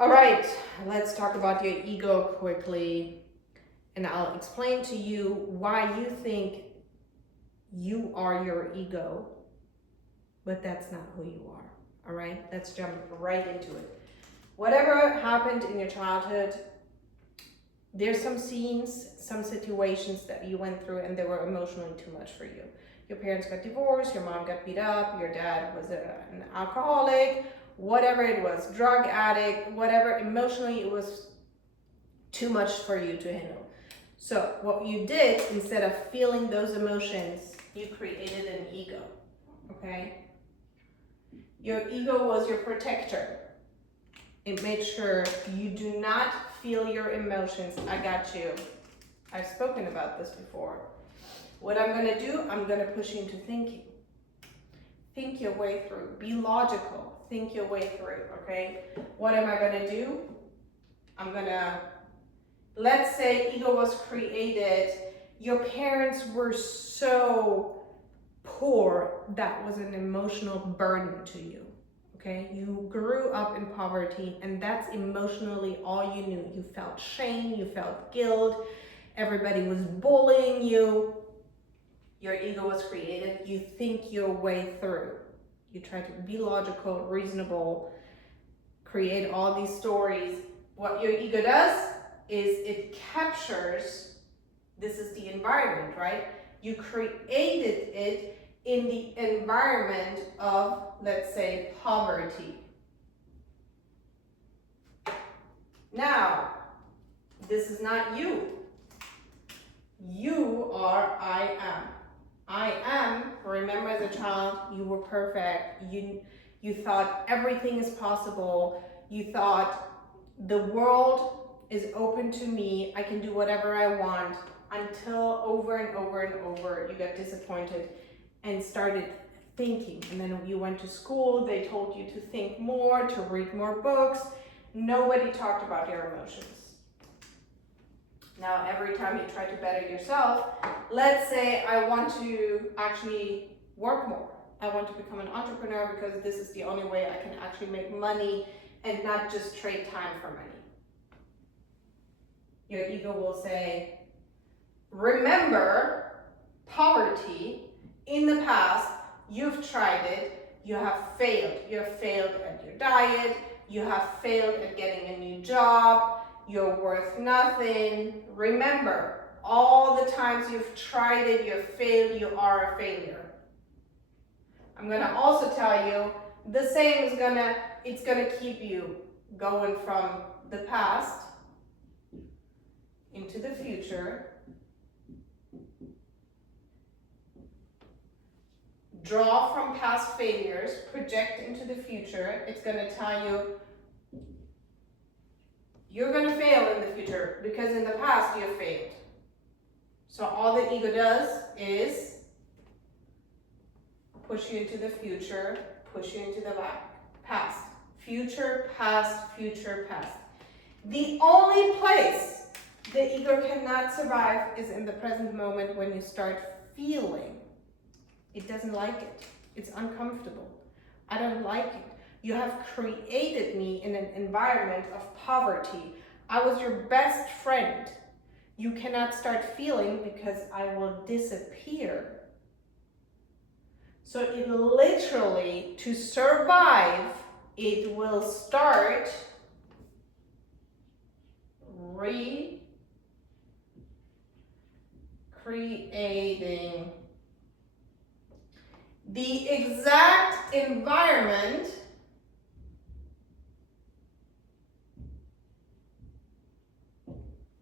All right, let's talk about your ego quickly, and I'll explain to you why you think you are your ego, but that's not who you are. All right, let's jump right into it. Whatever happened in your childhood, there's some scenes, some situations that you went through, and they were emotionally too much for you. Your parents got divorced, your mom got beat up, your dad was an alcoholic, whatever it was, drug addict, whatever, emotionally it was too much for you to handle. So what you did, instead of feeling those emotions, you created an ego, okay? Your ego was your protector. It made sure you do not feel your emotions. I got you. I've spoken about this before. What I'm gonna do, I'm gonna push you into thinking. Think your way through. Be logical. Think your way through, okay? What am I gonna do? Let's say ego was created. Your parents were so poor, that was an emotional burden to you, okay? You grew up in poverty, and that's emotionally all you knew. You felt shame, you felt guilt, everybody was bullying you. Your ego was created. You think your way through. You try to be logical, reasonable, create all these stories. What your ego does is it captures, this is the environment, right? You created it in the environment of, let's say, poverty. Now, this is not you. You are I am. I am, remember as a child, you were perfect. You thought everything is possible. You thought the world is open to me. I can do whatever I want, until over and over and over you got disappointed and started thinking. And then you went to school, they told you to think more, to read more books. Nobody talked about your emotions. Now, every time you try to better yourself, let's say I want to actually work more. I want to become an entrepreneur because this is the only way I can actually make money and not just trade time for money. Your ego will say, remember poverty. In the past, you've tried it, you have failed. You have failed at your diet, you have failed at getting a new job, you're worth nothing. Remember, all the times you've tried it, you've failed, you are a failure. I'm gonna also tell you, the same is it's gonna keep you going from the past into the future. Draw from past failures, project into the future. It's gonna tell you, you're gonna fail in the future because in the past you have failed. So all the ego does is push you into the future, push you into the past. Future, past, future, past. The only place the ego cannot survive is in the present moment when you start feeling. It doesn't like it. It's uncomfortable. I don't like it. You have created me in an environment of poverty. I was your best friend. You cannot start feeling because I will disappear. So it literally, to survive, it will start recreating the exact environment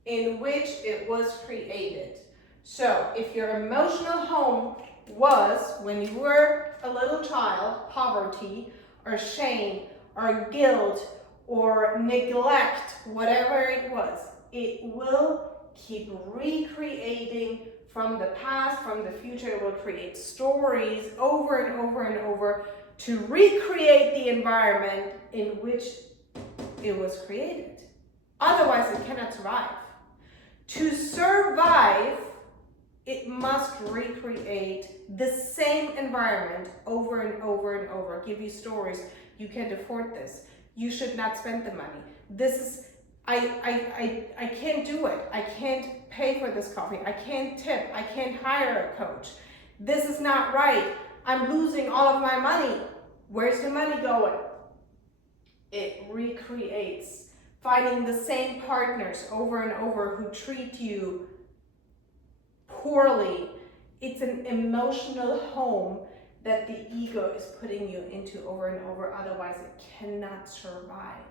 in which it was created. So if your emotional home was, when you were a little child, poverty or shame or guilt or neglect, whatever it was, it will keep recreating from the past, from the future. It will create stories over and over and over to recreate the environment in which it was created. Otherwise, it cannot survive. To survive, it must recreate the same environment over and over and over. Give you stories. You can't afford this. You should not spend the money. This is, I can't do it. I can't pay for this coffee. I can't tip. I can't hire a coach. This is not right. I'm losing all of my money. Where's the money going? It recreates finding the same partners over and over who treat you poorly. It's an emotional home that the ego is putting you into over and over, otherwise it cannot survive.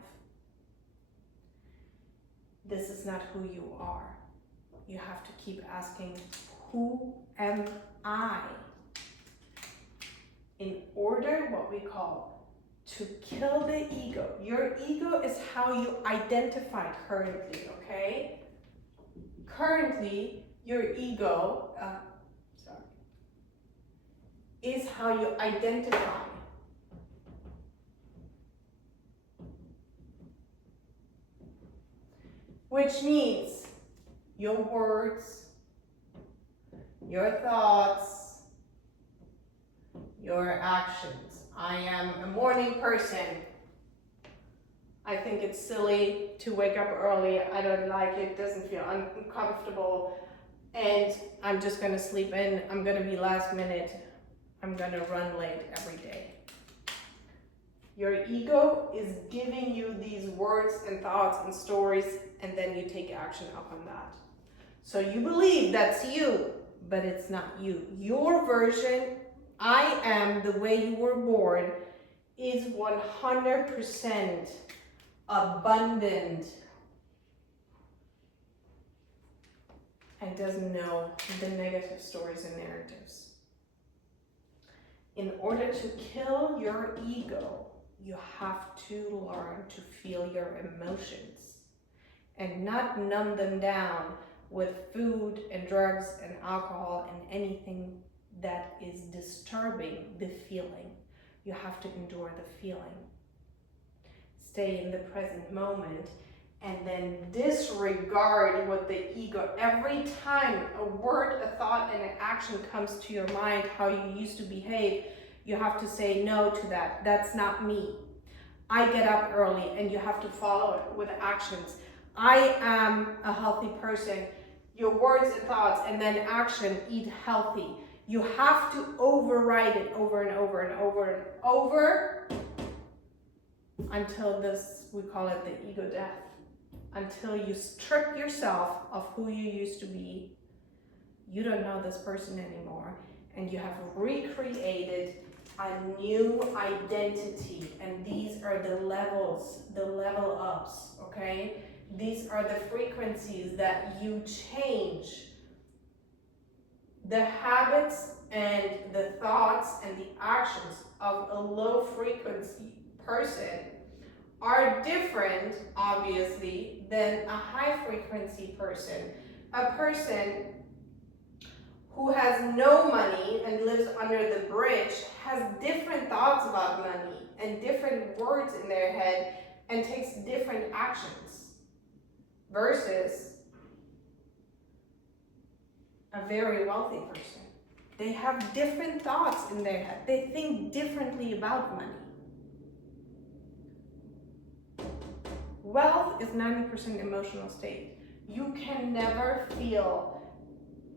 This is not who you are. You have to keep asking, who am I? In order, what we call, to kill the ego. Your ego is how you identify currently, okay? Currently, your ego, is how you identify. Which means your words, your thoughts, your actions. I am a morning person. I think it's silly to wake up early. I don't like it, doesn't feel uncomfortable. And I'm just gonna sleep in. I'm gonna be last minute. I'm gonna run late every day. Your ego is giving you these words and thoughts and stories, and then you take action up on that. So you believe that's you, but it's not you. Your version, I am the way you were born, is 100% abundant and doesn't know the negative stories and narratives. In order to kill your ego, you have to learn to feel your emotions and not numb them down with food and drugs and alcohol and anything that is disturbing the feeling. You have to endure the feeling. Stay in the present moment and then disregard what the ego, every time a word, a thought, and an action comes to your mind, how you used to behave, you have to say no to that. That's not me. I get up early, and you have to follow it with actions. I am a healthy person. Your words and thoughts, and then action, eat healthy. You have to override it over and over and over and over until this, we call it the ego death. Until you strip yourself of who you used to be. You don't know this person anymore, and you have recreated a new identity, and these are the levels, the level ups, okay? These are the frequencies that you change. The habits and the thoughts and the actions of a low frequency person are different, obviously, than a high frequency person. A person who has no money and lives under the bridge has different thoughts about money and different words in their head and takes different actions versus a very wealthy person. They have different thoughts in their head. They think differently about money. Wealth is 90% emotional state. You can never feel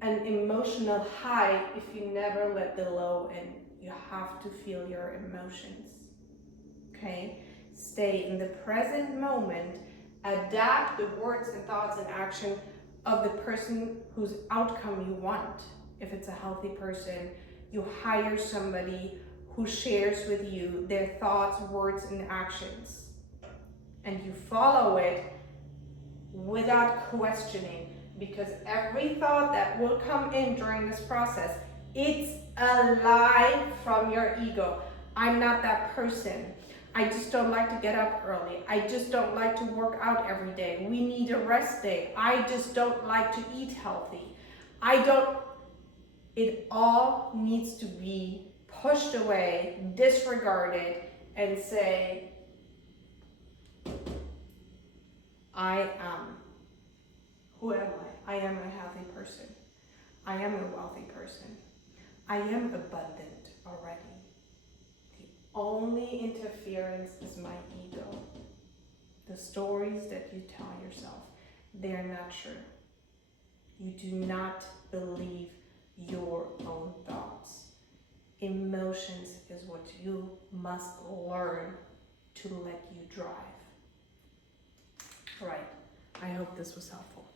an emotional high if you never let the low in. You have to feel your emotions, okay? Stay in the present moment, adapt the words and thoughts and action of the person whose outcome you want. If it's a healthy person, you hire somebody who shares with you their thoughts, words, and actions. And you follow it without questioning, because every thought that will come in during this process, it's a lie from your ego. I'm not that person. I just don't like to get up early. I just don't like to work out every day. We need a rest day. I just don't like to eat healthy. It all needs to be pushed away, disregarded, and say, I am. Who am I? I am a healthy person. I am a wealthy person. I am abundant already. The only interference is my ego. The stories that you tell yourself, they're not true. You do not believe your own thoughts. Emotions is what you must learn to let you drive. Right. I hope this was helpful.